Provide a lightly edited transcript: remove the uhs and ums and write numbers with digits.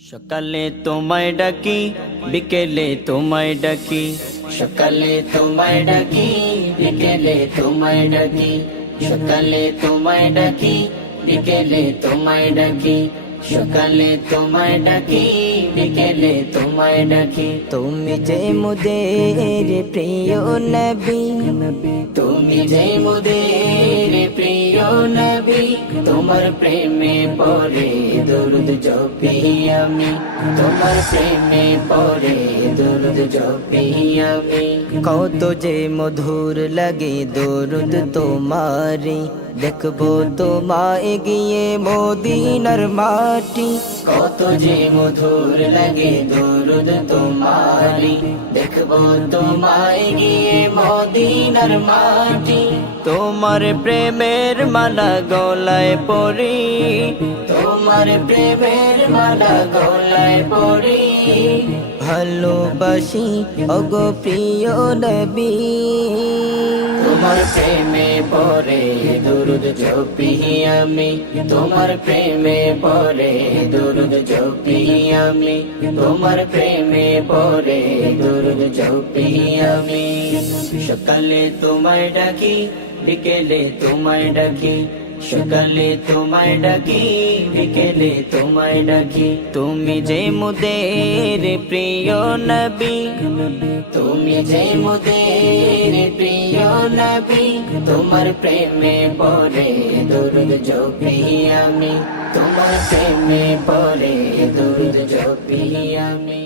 সকালে তোমায় ডাকি বিকেলে তোমায় ডাকি, সকালে তোমায় ডাকি বিকেলে তোমায় ডাকি, সকালে তোমায় ডাকি বিকেলে তোমায় ডাকি, সকালে তোমায় ডাকি বিকেলে তোমায় ডাকি। তুমি যে মুদের প্রিয় নবী, তুমি যে মুদের প্রিয় নবী, তোমার প্রেমে পড়ে দরুদ জপি আমি, তোমার প্রেমে পড়ে দরুদ জপি আমি। কত যে মধুর লাগে দরুদ তোমারি, দেখবো তোমায় গিয়ে মদিনার মাটি। কত যে মধুর লাগে দরুদ তোমারি, দেখবো তোমায় গিয়ে মদিনার মাটি। তোমার প্রেমের মালা গলায় পরি, তোমার প্রেমের মালা গলায় পরি, ভালোবাসি ওগো প্রিয় নবী। তোমার প্রেমে পড়ে দরুদ জপি আমি, তোমার প্রেমে পড়ে দরুদ জপি আমি, তোমার প্রেমে পড়ে দরুদ জপি আমি। সকালে তোমায় ডাকি বিকেলে তোমায় ডাকি, সকালে তোমায় ডাকি বিকেলে তোমায় ডাকি। তুমি যে মুদের প্রিয় নবী, তুমি যে মুদের প্রিয় নবী, তোমার প্রেমে পড়ে দরুদ জপি আমি, তোমার প্রেমে পড়ে দরুদ জপি আমি।